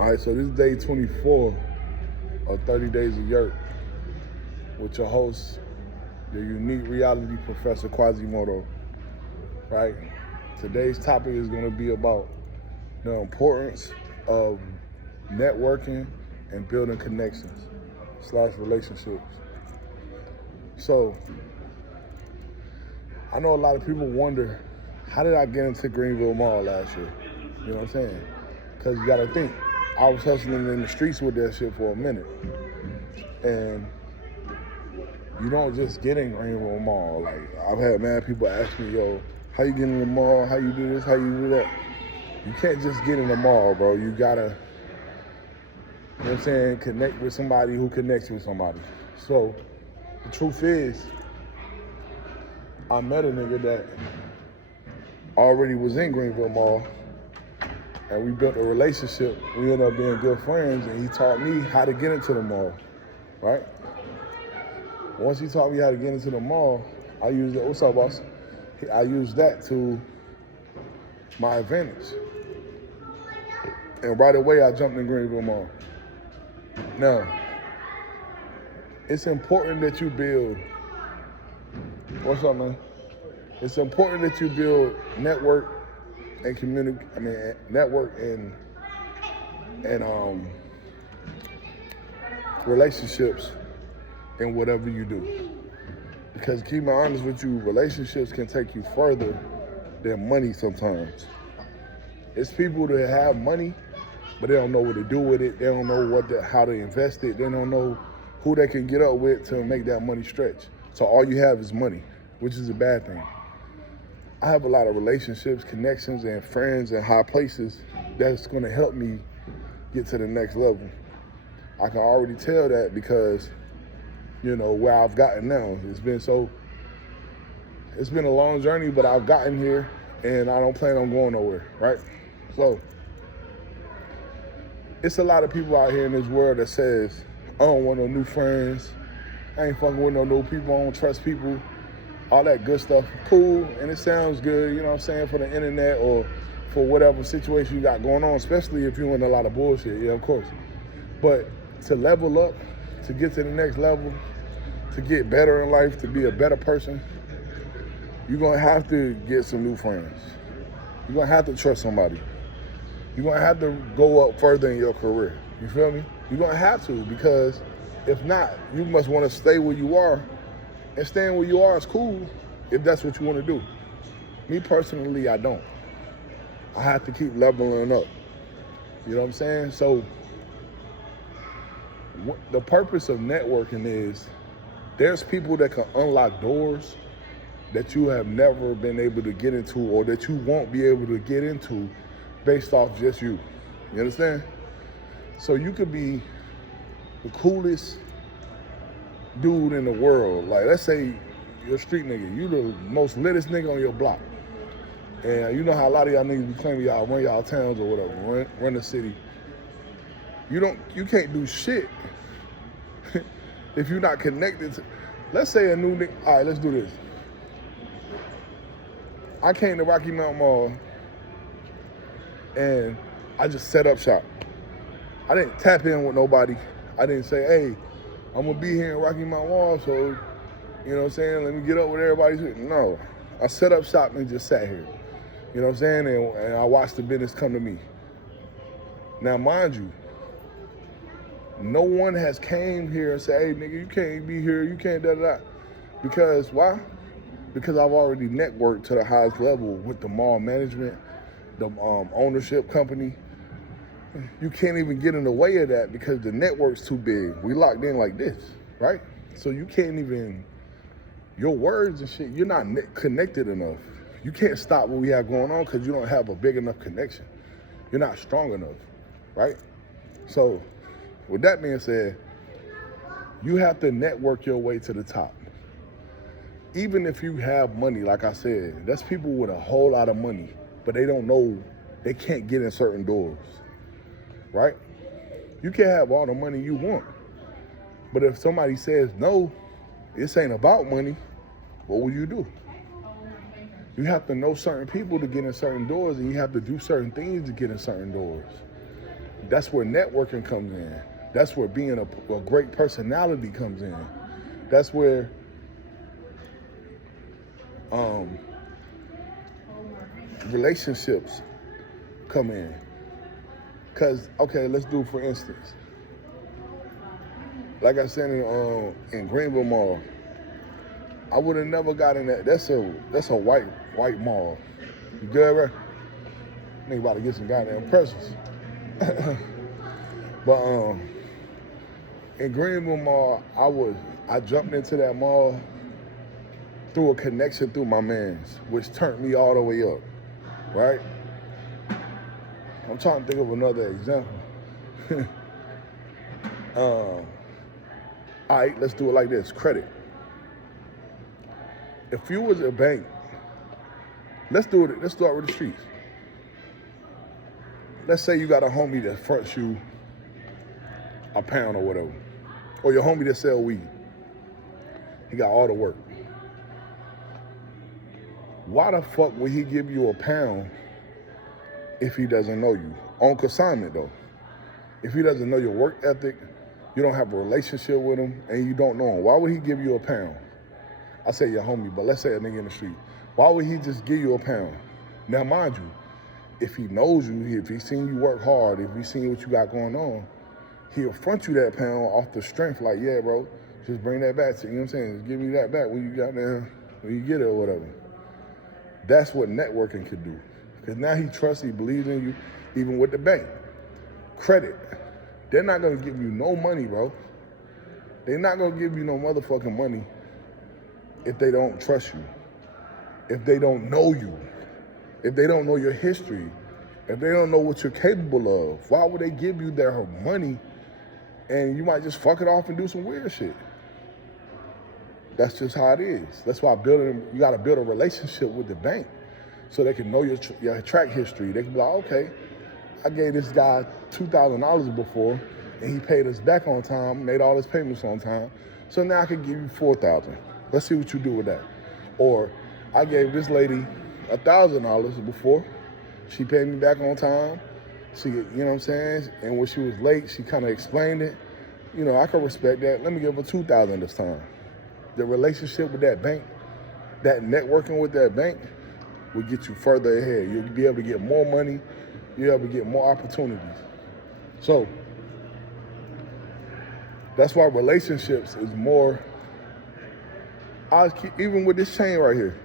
All right, so this is day 24 of 30 Days of YURP with your host, your unique reality professor, Quasimodo, right? Today's topic is going to be about the importance of networking and building connections / relationships. So, I know a lot of people wonder, how did I get into Greenville Mall last year? You know what I'm saying? Because you got to think, I was hustling in the streets with that shit for a minute. And you don't just get in Greenville Mall. Like, I've had mad people ask me, yo, how you get in the mall? How you do this? How you do that? You can't just get in the mall, bro. You gotta, you know what I'm saying, connect with somebody who connects with somebody. So, the truth is, I met a nigga that already was in Greenville Mall, and we built a relationship. We ended up being good friends, and he taught me how to get into the mall, right? Once he taught me how to get into the mall, I used that. What's up, boss? I used that to my advantage. And right away, I jumped in Greenville Mall. Now, it's important that you build. What's up, man? It's important that you build network and network and relationships in whatever you do. Because keep me honest with you, relationships can take you further than money sometimes. It's people that have money, but they don't know what to do with it. They don't know how to invest it. They don't know who they can get up with to make that money stretch. So all you have is money, which is a bad thing. I have a lot of relationships, connections, and friends in high places that's gonna help me get to the next level. I can already tell that because, you know, where I've gotten now. It's been a long journey, but I've gotten here and I don't plan on going nowhere, right? So, it's a lot of people out here in this world that says, I don't want no new friends, I ain't fucking with no new people, I don't trust people, all that good stuff. Cool, and it sounds good, you know what I'm saying, for the internet or for whatever situation you got going on, especially if you're in a lot of bullshit, yeah, of course. But to level up, to get to the next level, to get better in life, to be a better person, you're gonna have to get some new friends. You're gonna have to trust somebody. You're gonna have to go up further in your career. You feel me? You're gonna have to, because if not, you must wanna stay where you are. And staying where you are is cool if that's what you wanna do. Me personally, I don't. I have to keep leveling up. You know what I'm saying? So, the purpose of networking is, there's people that can unlock doors that you have never been able to get into, or that you won't be able to get into based off just you. You understand? So you could be the coolest dude in the world. Like, let's say you're a street nigga. You the most littest nigga on your block. And you know how a lot of y'all niggas be claiming y'all run y'all towns or whatever, run the city. You can't do shit if you're not connected to, let's say a new nigga, all right, let's do this. I came to Rocky Mount Mall and I just set up shop. I didn't tap in with nobody. I didn't say, hey, I'm gonna be here in Rocky Mount Mall, so, you know what I'm saying, let me get up with everybody. No, I set up shop and just sat here. You know what I'm saying? And I watched the business come to me. Now, mind you, no one has came here and said, hey, nigga, you can't be here, you can't da-da-da. Because, why? Because I've already networked to the highest level with the mall management, the ownership company. You can't even get in the way of that because the network's too big. We locked in like this, right? So you can't even, your words and shit, you're not connected enough. You can't stop what we have going on because you don't have a big enough connection. You're not strong enough, right? So, with that being said, you have to network your way to the top. Even if you have money, like I said, that's people with a whole lot of money, but they don't know, they can't get in certain doors, right? You can have all the money you want, but if somebody says, no, this ain't about money, what will you do? You have to know certain people to get in certain doors, and you have to do certain things to get in certain doors. That's where networking comes in. That's where being a great personality comes in. That's where relationships come in. Because, okay, let's do for instance. Like I said in Greenville Mall, I would have never got in that. That's a white mall. You good, right? Nigga about to get some goddamn precious. But in Greenville Mall, I jumped into that mall through a connection through my mans, which turned me all the way up, right? I'm trying to think of another example. All right, let's do it like this, credit. If you was a bank, let's start with the streets. Let's say you got a homie that fronts you a pound or whatever, or your homie that sell weed. He got all the work. Why the fuck would he give you a pound if he doesn't know you? On consignment though. If he doesn't know your work ethic, you don't have a relationship with him, and you don't know him, why would he give you a pound? I say your homie, but let's say a nigga in the street. Why would he just give you a pound? Now mind you, if he knows you, if he's seen you work hard, if he's seen what you got going on, he'll front you that pound off the strength, like, yeah, bro, just bring that back to you know what I'm saying? Just give me that back when you got there, when you get it or whatever. That's what networking could do. Because now he trusts, he believes in you, even with the bank. Credit. They're not gonna give you no money, bro. They're not gonna give you no motherfucking money if they don't trust you, if they don't know you, if they don't know your history, if they don't know what you're capable of. Why would they give you their money and you might just fuck it off and do some weird shit? That's just how it is. That's why you gotta build a relationship with the bank so they can know your track history. They can be like, okay, I gave this guy $2,000 before and he paid us back on time, made all his payments on time, so now I can give you $4,000. Let's see what you do with that. Or I gave this lady $1,000 before. She paid me back on time. She, you know what I'm saying? And when she was late, she kind of explained it. You know, I can respect that. Let me give her $2,000 this time. The relationship with that bank, that networking with that bank will get you further ahead. You'll be able to get more money. You'll be able to get more opportunities. So that's why relationships is more. Even with this chain right here,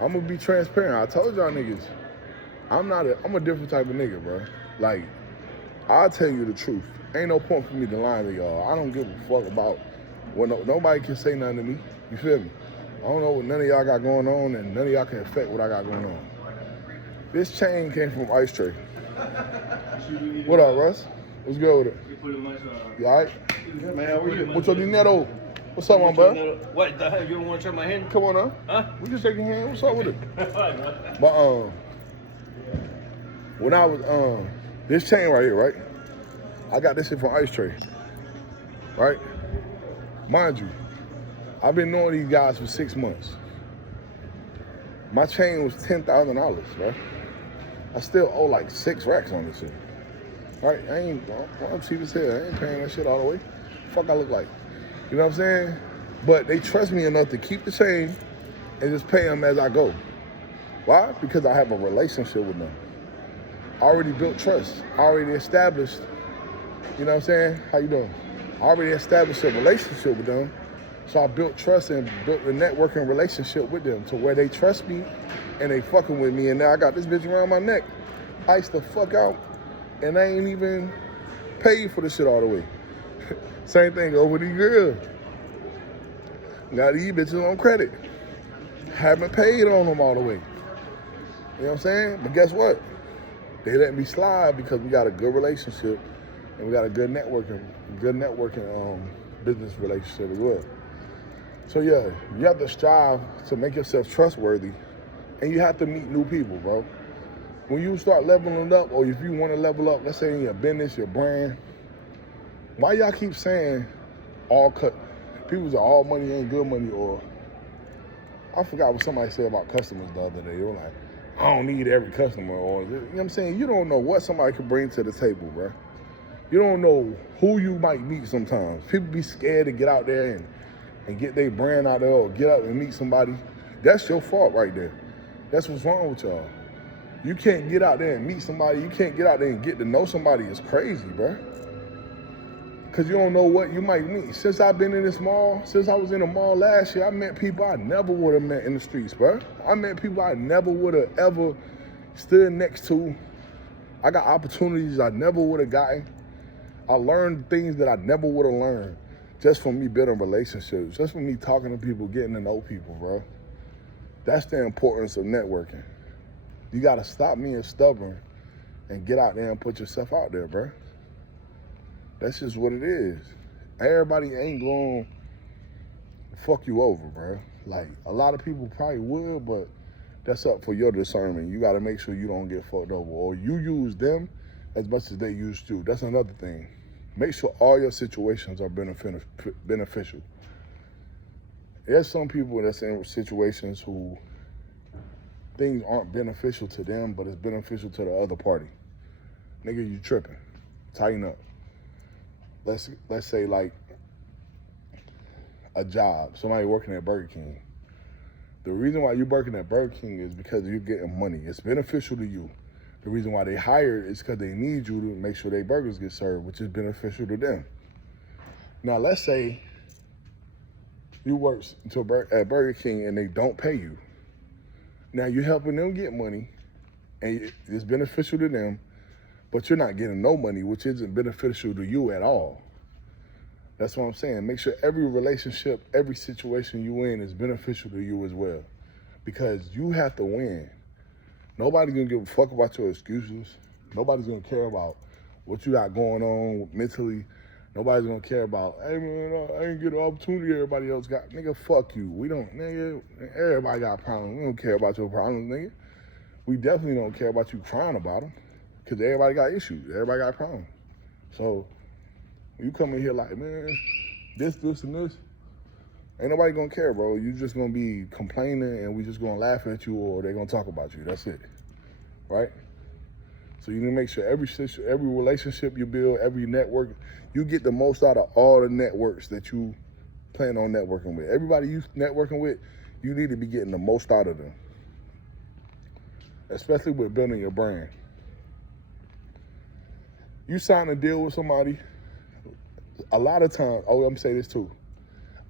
I'm gonna be transparent. I told y'all niggas, I'm a different type of nigga, bro. Like, I'll tell you the truth. Ain't no point for me to lie to y'all. I don't give a fuck about what nobody can say nothing to me. You feel me? I don't know what none of y'all got going on, and none of y'all can affect what I got going on. This chain came from Ice Tray. What up, Russ? What's good with it? You all right? Yeah, man, how are you? What's your dinero? What's up, my brother? What the hell? You don't want to shake my hand? Come on, now. Huh? We just shaking hands. What's up with it? But when I was this chain right here, right? I got this shit from Ice Tray, right? Mind you, I've been knowing these guys for 6 months. My chain was $10,000, right? I still owe like 6 racks on this shit. Right? I'm cheap as hell. I ain't paying that shit all the way. Fuck I look like. You know what I'm saying? But they trust me enough to keep the chain and just pay them as I go. Why? Because I have a relationship with them. I already built trust. I already established, you know what I'm saying? How you doing? I already established a relationship with them. So I built trust and built a networking relationship with them to where they trust me and they fucking with me. And now I got this bitch around my neck, iced the fuck out, and I ain't even paid for this shit all the way. Same thing over these girls. Got these bitches on credit. Haven't paid on them all the way. You know what I'm saying? But guess what? They let me slide because we got a good relationship and we got a good networking business relationship as well. So yeah, you have to strive to make yourself trustworthy, and you have to meet new people, bro. When you start leveling up, or if you want to level up, let's say in your business, your brand, why y'all keep saying all cut? People say all money ain't good money, or I forgot what somebody said about customers the other day. They were like, I don't need every customer, or you know what I'm saying? You don't know what somebody can bring to the table, bro. You don't know who you might meet sometimes. People be scared to get out there and get their brand out there or get out and meet somebody. That's your fault right there. That's what's wrong with y'all. You can't get out there and meet somebody. You can't get out there and get to know somebody. It's crazy, bro. Because you don't know what you might meet. Since I've been in this mall, since I was in the mall last year, I met people I never would have met in the streets, bro. I met people I never would have ever stood next to. I got opportunities I never would have gotten. I learned things that I never would have learned just from me building relationships, just from me talking to people, getting to know people, bro. That's the importance of networking. You got to stop being stubborn and get out there and put yourself out there, bro. That's just what it is. Everybody ain't going to fuck you over, bro. Like, a lot of people probably would, but that's up for your discernment. You got to make sure you don't get fucked over, or you use them as much as they use you. That's another thing. Make sure all your situations are beneficial. There's some people that's in situations who things aren't beneficial to them, but it's beneficial to the other party. Nigga, you tripping. Tighten up. Let's say like a job, somebody working at Burger King. The reason why you're working at Burger King is because you're getting money. It's beneficial to you. The reason why they hired is because they need you to make sure their burgers get served, which is beneficial to them. Now, let's say you work at Burger King and they don't pay you. Now, you're helping them get money, and it's beneficial to them, but you're not getting no money, which isn't beneficial to you at all. That's what I'm saying. Make sure every relationship, every situation you in is beneficial to you as well, because you have to win. Nobody's gonna give a fuck about your excuses. Nobody's gonna care about what you got going on mentally. Nobody's gonna care about, hey man, I ain't get the opportunity everybody else got. Nigga, fuck you. We don't, nigga, everybody got problems. We don't care about your problems, nigga. We definitely don't care about you crying about them, because everybody got issues. Everybody got problems. So you come in here like, man, this, and this, ain't nobody gonna care, bro. You just gonna be complaining and we just gonna laugh at you, or they gonna talk about you. That's it, right? So you need to make sure every relationship you build, every network, you get the most out of all the networks that you plan on networking with. Everybody you networking with, you need to be getting the most out of them, especially with building your brand. You sign a deal with somebody, a lot of times, I'm gonna say this too,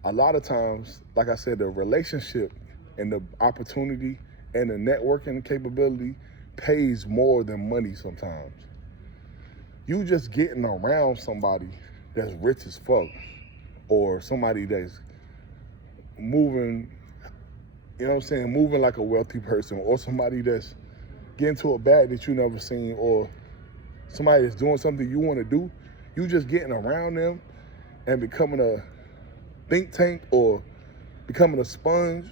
a lot of times, like I said, the relationship and the opportunity and the networking capability pays more than money sometimes. You just getting around somebody that's rich as fuck, or somebody that's moving, you know what I'm saying, moving like a wealthy person, or somebody that's getting to a bag that you never seen, or somebody that's doing something you want to do. You just getting around them and becoming a think tank or becoming a sponge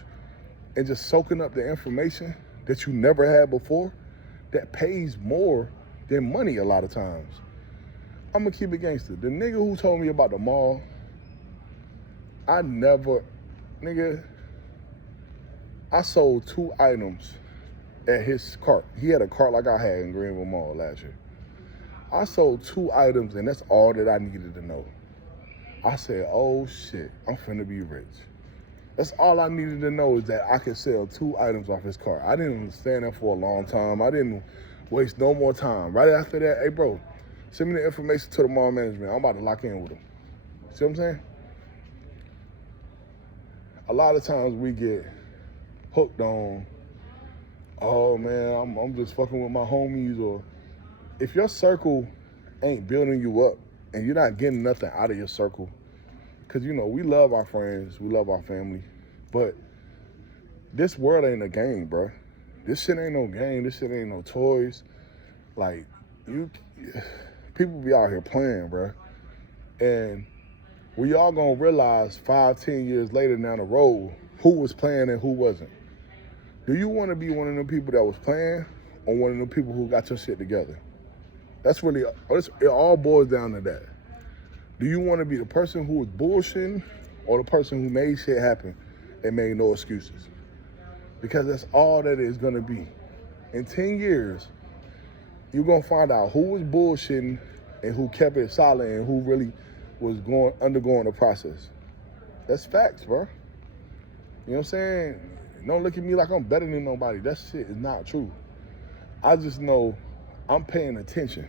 and just soaking up the information that you never had before, that pays more than money a lot of times. I'm gonna keep it gangster. The nigga who told me about the mall, I sold 2 items at his cart. He had a cart like I had in Greenville Mall last year. I sold 2 items, and that's all that I needed to know. I said, oh shit, I'm finna be rich. That's all I needed to know, is that I could sell 2 items off his cart. I didn't stand there for a long time. I didn't waste no more time. Right after that, hey bro, send me the information to the mall management. I'm about to lock in with him. See what I'm saying? A lot of times we get hooked on, oh man, I'm just fucking with my homies, or if your circle ain't building you up and you're not getting nothing out of your circle, because, you know, we love our friends, we love our family, but this world ain't a game, bro. This shit ain't no game. This shit ain't no toys. Like, people be out here playing, bro. And we all gonna realize 5-10 years later down the road who was playing and who wasn't. Do you want to be one of the people that was playing, or one of the people who got your shit together? That's really, it all boils down to that. Do you want to be the person who was bullshitting, or the person who made shit happen and made no excuses? Because that's all that it's going to be. In 10 years, you're gonna find out who was bullshitting and who kept it solid and who really was undergoing the process. That's facts, bro. You know what I'm saying? Don't look at me like I'm better than nobody. That shit is not true. I just know I'm paying attention.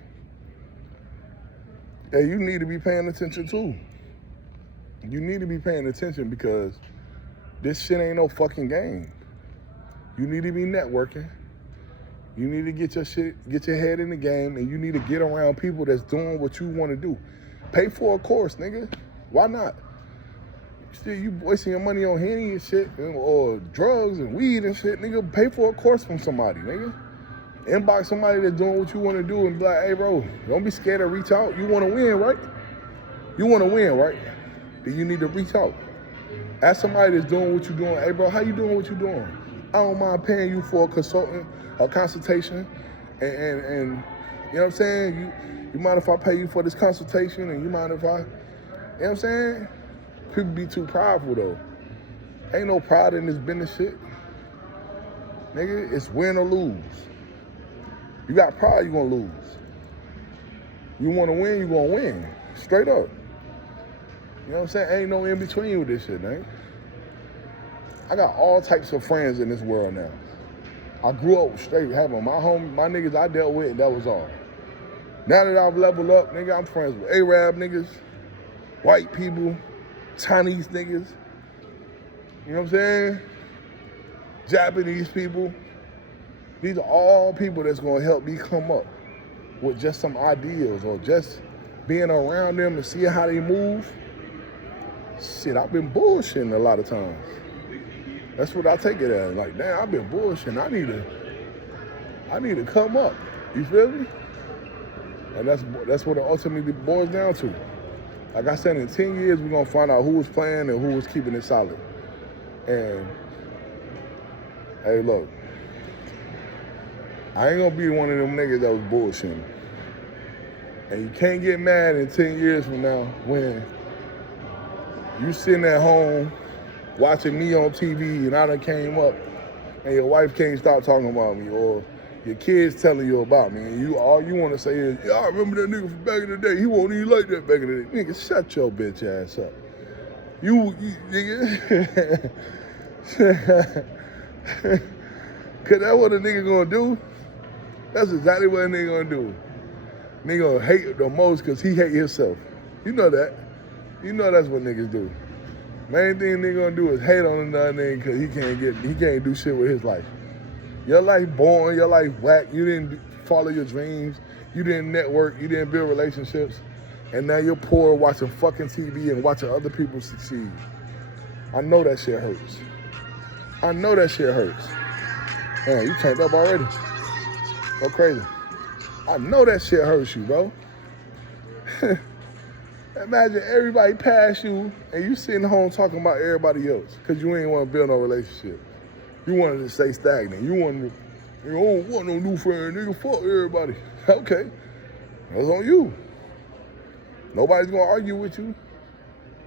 And you need to be paying attention too. You need to be paying attention because this shit ain't no fucking game. You need to be networking. You need to get your head in the game, and you need to get around people that's doing what you want to do. Pay for a course, nigga. Why not? Still, you wasting your money on Henny and shit, or drugs and weed and shit, nigga. Pay for a course from somebody, nigga. Inbox somebody that's doing what you want to do and be like, hey, bro, don't be scared to reach out. You want to win, right? You want to win, right? Then you need to reach out. Ask somebody that's doing what you're doing. Hey, bro, how you doing what you're doing? I don't mind paying you for a consultation, and you know what I'm saying? You mind if I pay you for this consultation, and you mind if I, you know what I'm saying? People be too prideful though. Ain't no pride in this business shit. Nigga, it's win or lose. You got pride, you gonna lose. You wanna win, you gonna win. Straight up. You know what I'm saying? Ain't no in between with this shit, man. I got all types of friends in this world now. I grew up straight having my niggas I dealt with, and that was all. Now that I've leveled up, nigga, I'm friends with Arab niggas, white people, Chinese niggas, you know what I'm saying? Japanese people. These are all people that's gonna help me come up with just some ideas or just being around them and seeing how they move. Shit, I've been bullshitting a lot of times. That's what I take it as. Like, damn, I've been bullshitting. I need to come up. You feel me? And that's what it ultimately boils down to. Like I said, in 10 years, we're gonna find out who was playing and who was keeping it solid. And hey, look, I ain't gonna be one of them niggas that was bullshitting. And you can't get mad in 10 years from now when you sitting at home watching me on TV and I done came up and your wife can't stop talking about me, or your kids telling you about me, and all you want to say is, yeah, I remember that nigga from back in the day. He won't even like that back in the day. Nigga, shut your bitch ass up. You nigga. Cause that's what a nigga gonna do. That's exactly what a nigga gonna do. Nigga gonna hate the most cause he hate himself. You know that. You know that's what niggas do. Main thing nigga gonna do is hate on another nigga cause he can't do shit with his life. Your life boring, your life whack, you didn't follow your dreams, you didn't network, you didn't build relationships, and now you're poor watching fucking TV and watching other people succeed. I know that shit hurts. I know that shit hurts. Man, you turned up already. Go crazy. I know that shit hurts you, bro. Imagine everybody pass you and you sitting home talking about everybody else because you ain't want to build no relationship. You wanted to stay stagnant. You wanted to, you don't want no new friend, nigga, fuck everybody. Okay, that's on you. Nobody's gonna argue with you.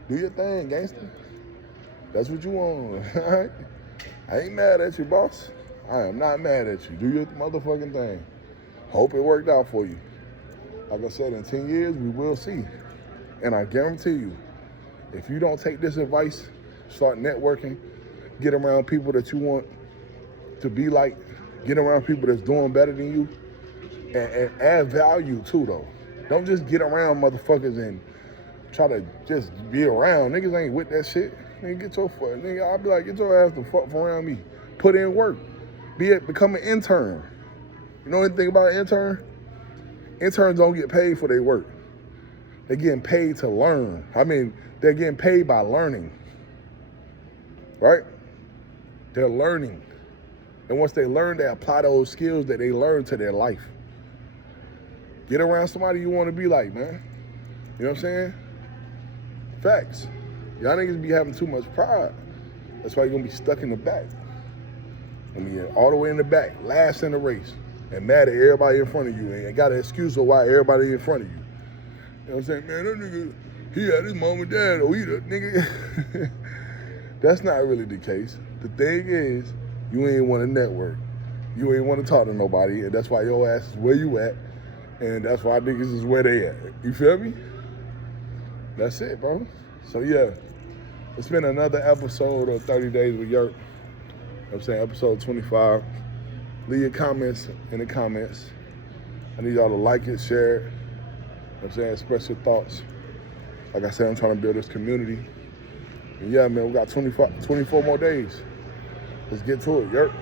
Do your thing, gangster. That's what you want, all right? I ain't mad at you, boss. I am not mad at you. Do your motherfucking thing. Hope it worked out for you. Like I said, in 10 years, we will see. And I guarantee you, if you don't take this advice, start networking, get around people that you want to be like, get around people that's doing better than you, and add value too, though. Don't just get around motherfuckers and try to just be around. Niggas ain't with that shit. Nigga, get your fuck. Nigga, I'll be like, get your ass the fuck from around me. Put in work. Become an intern. You know anything about an intern? Interns don't get paid for their work. They're getting paid to learn. I mean, they're getting paid by learning. Right? They're learning. And once they learn, they apply those skills that they learned to their life. Get around somebody you want to be like, man. You know what I'm saying? Facts. Y'all niggas be having too much pride. That's why you're going to be stuck in the back. I mean, all the way in the back, last in the race, and mad at everybody in front of you, and got an excuse for why everybody in front of you. You know what I'm saying? Man, that nigga, he had his mom and dad, or he the nigga. That's not really the case. The thing is, you ain't want to network. you ain't want to talk to nobody, and that's why your ass is where you at, and that's why niggas is where they at. You feel me? That's it, bro. So yeah, it's been another episode of 30 Days with YURP. You know what I'm saying? Episode 25. Leave your comments in the comments. I need y'all to like it, share it. You know what I'm saying? Express your thoughts. Like I said, I'm trying to build this community. And yeah, man, we got 24 more days. Let's get to it, YURP.